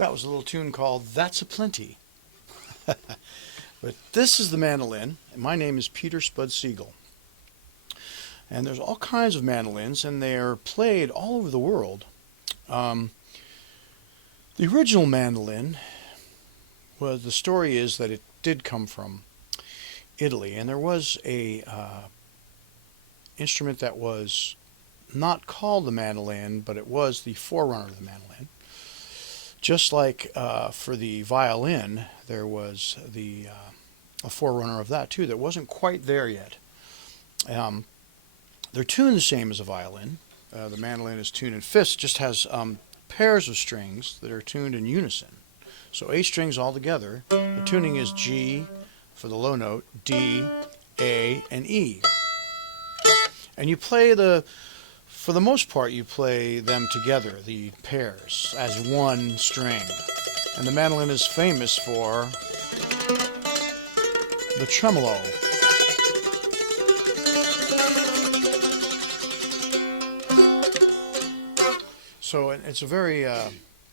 That was a little tune called That's a Plenty. But this is the mandolin, and my name is Peter Spud Siegel. And there's all kinds of mandolins, and they are played all over the world. The original mandolin, the story is that it did come from Italy, and there was a instrument that was not called the mandolin, but it was the forerunner of the mandolin. Just like for the violin, there was a forerunner of that too that wasn't quite there yet. They're tuned the same as a violin. The mandolin is tuned in fifths, just has pairs of strings that are tuned in unison. So 8 strings all together. The tuning is G for the low note, D, A, and E. And you play for the most part, you play them together, the pairs, as one string. And the mandolin is famous for the tremolo. So it's a very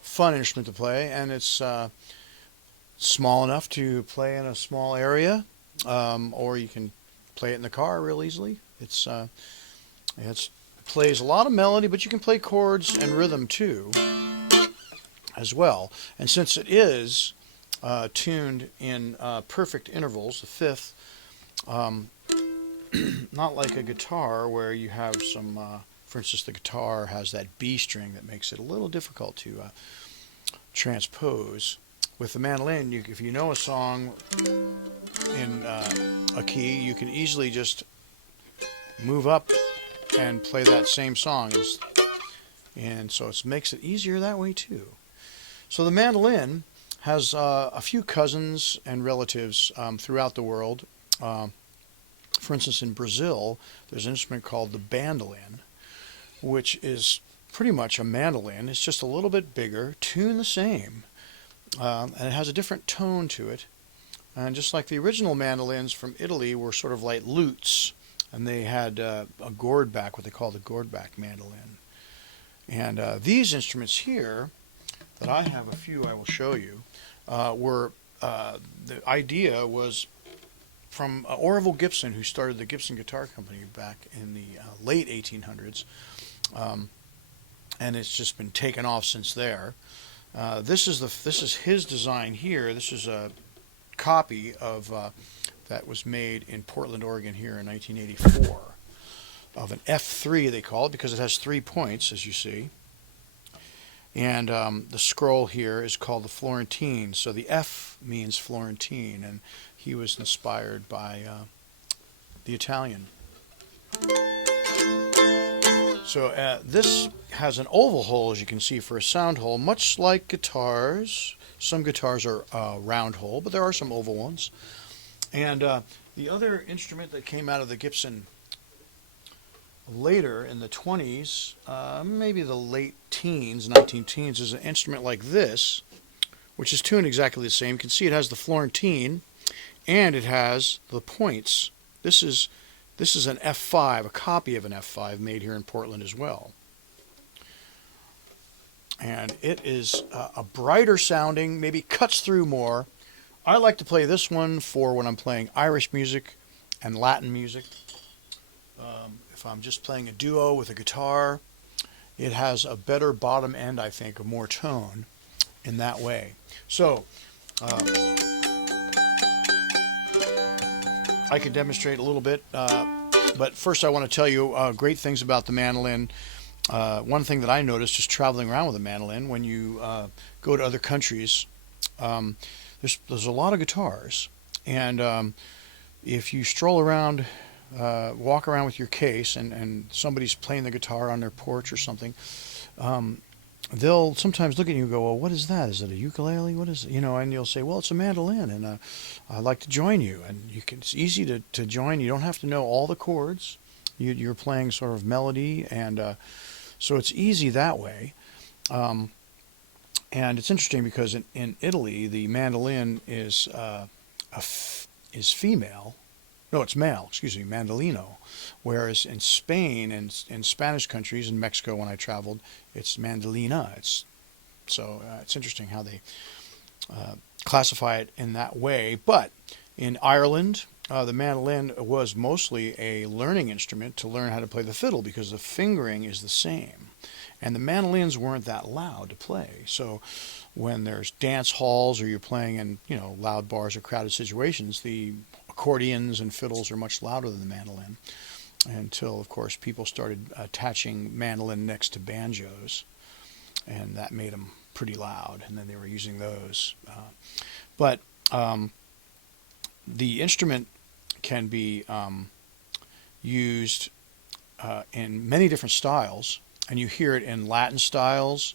fun instrument to play, and it's small enough to play in a small area, or you can play it in the car real easily. It plays a lot of melody, but you can play chords and rhythm too, as well. And since it is tuned in perfect intervals, the fifth, not like a guitar where you have some, for instance, the guitar has that B string that makes it a little difficult to transpose. With the mandolin, if you know a song in a key, you can easily just move up and play that same song, and so it makes it easier that way too. So the mandolin has a few cousins and relatives throughout the world. For instance, in Brazil, there's an instrument called the bandolin, which is pretty much a mandolin. It's just a little bit bigger, tuned the same, and it has a different tone to it. And just like the original mandolins from Italy were sort of like lutes, and they had a gourd back, what they call the gourd back mandolin. And these instruments here, that I have a few I will show you, the idea was from Orville Gibson, who started the Gibson Guitar Company back in the late 1800s, and it's just been taken off since there. This is his design here. This is a copy of that was made in Portland, Oregon here in 1984, of an F3 they call it, because it has 3 points, as you see. And the scroll here is called the Florentine, so the F means Florentine, and he was inspired by the Italian. So this has an oval hole, as you can see, for a sound hole, much like guitars. Some guitars are round hole, but there are some oval ones. And the other instrument that came out of the Gibson later in the 20s, maybe the late teens, 19-teens, is an instrument like this, which is tuned exactly the same. You can see it has the Florentine, and it has the points. This is an F5, a copy of an F5 made here in Portland as well. And it is a brighter sounding, maybe cuts through more. I like to play this one for when I'm playing Irish music and Latin music. If I'm just playing a duo with a guitar, it has a better bottom end, I think, of more tone in that way. So I can demonstrate a little bit, but first I want to tell you great things about the mandolin. One thing that I noticed just traveling around with a mandolin, when you go to other countries, there's a lot of guitars, and if you stroll around, walk around with your case, and somebody's playing the guitar on their porch or something, they'll sometimes look at you and go, well, what is that? Is it a ukulele? What is it? And you'll say, well, it's a mandolin, and I'd like to join you. And it's easy to join. You don't have to know all the chords. You're playing sort of melody, and so it's easy that way. And it's interesting because in Italy, the mandolin is female. No, it's male, excuse me, mandolino. Whereas in Spain and in Spanish countries, in Mexico when I traveled, it's mandolina. It's So it's interesting how they classify it in that way. But in Ireland, the mandolin was mostly a learning instrument to learn how to play the fiddle because the fingering is the same. And the mandolins weren't that loud to play. So when there's dance halls or you're playing in, loud bars or crowded situations, the accordions and fiddles are much louder than the mandolin. Until, of course, people started attaching mandolin next to banjos, and that made them pretty loud, and then they were using those. But the instrument can be used in many different styles, and you hear it in Latin styles.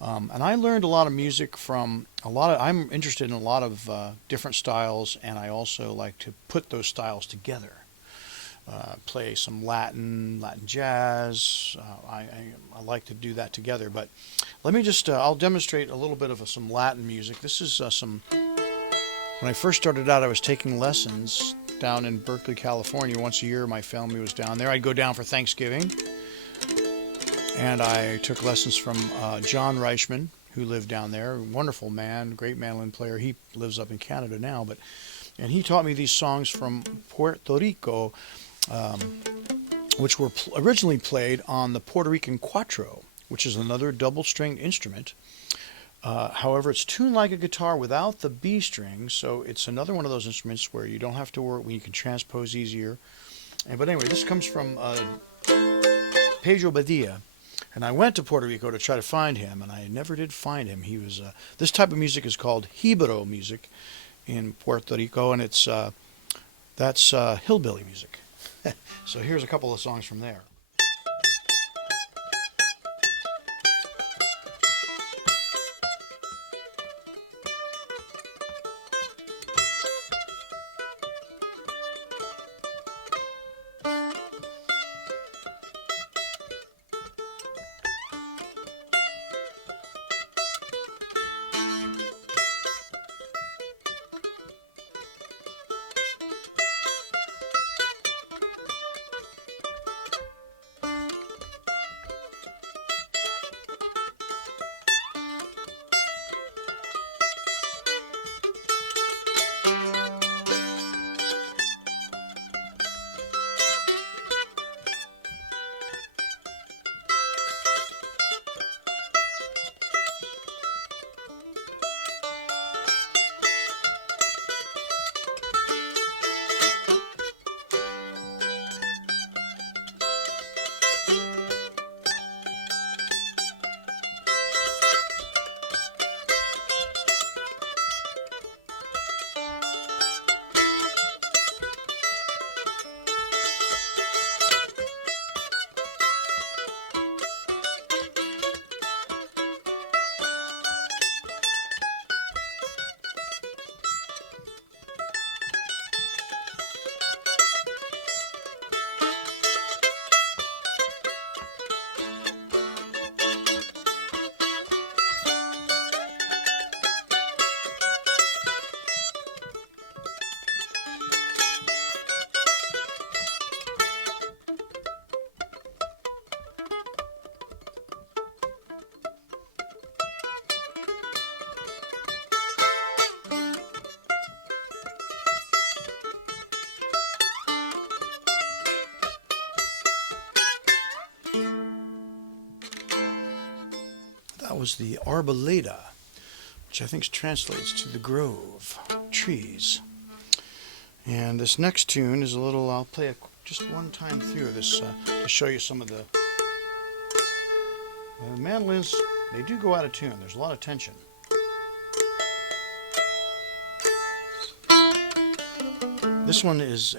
And I learned a lot of music from I'm interested in a lot of different styles, and I also like to put those styles together. Play some Latin jazz. I like to do that together. But let me just, I'll demonstrate a little bit of some Latin music. This is when I first started out, I was taking lessons down in Berkeley, California. Once a year, my family was down there. I'd go down for Thanksgiving. And I took lessons from John Reichman, who lived down there. A wonderful man, great mandolin player. He lives up in Canada now. And he taught me these songs from Puerto Rico, which were originally played on the Puerto Rican cuatro, which is another double-stringed instrument. However, it's tuned like a guitar without the B string, so it's another one of those instruments where you don't have to work, when you can transpose easier. But anyway, this comes from Pedro Badilla, and I went to Puerto Rico to try to find him, and I never did find him. He was this type of music is called Jibaro music in Puerto Rico, and that's hillbilly music. So here's a couple of songs from there. That was the arboleda, which I think translates to the grove, trees. And this next tune is I'll play just one time through this to show you some of the mandolins. They do go out of tune. There's a lot of tension. This one is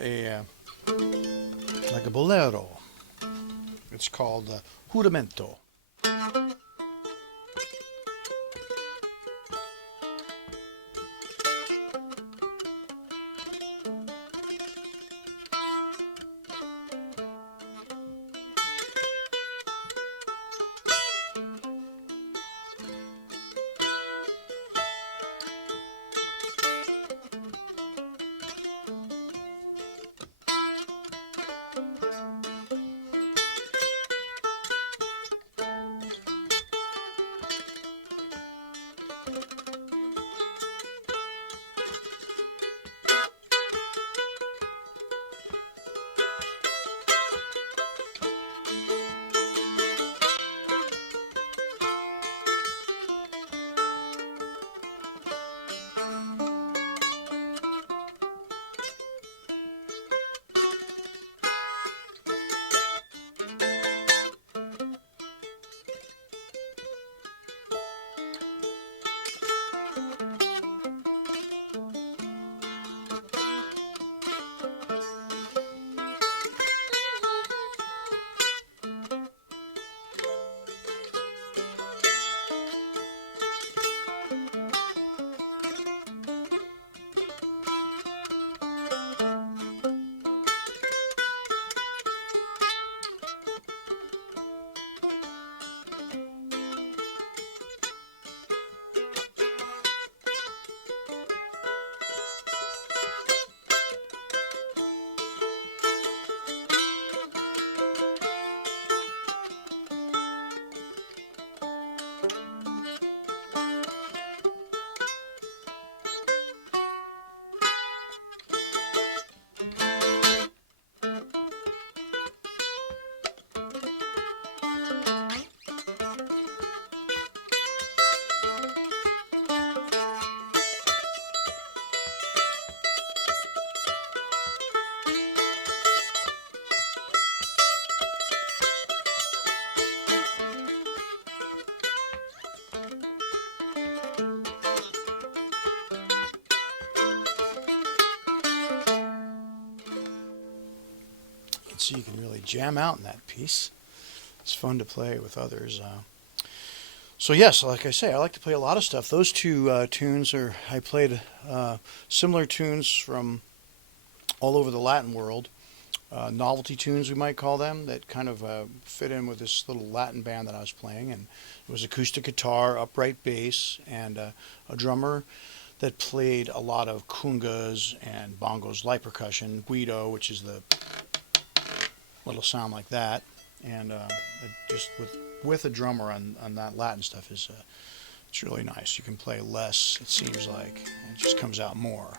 like a bolero. It's called Juramento. So you can really jam out in that piece. It's fun to play with others. So yes, like I say, I like to play a lot of stuff. Those two tunes I played similar tunes from all over the Latin world. Novelty tunes, we might call them, that kind of fit in with this little Latin band that I was playing. And it was acoustic guitar, upright bass, and a drummer that played a lot of congas and bongos, light percussion, guido, which is the little sound like that. And just with a drummer on that Latin stuff it's really nice. You can play less, it seems like, and it just comes out more.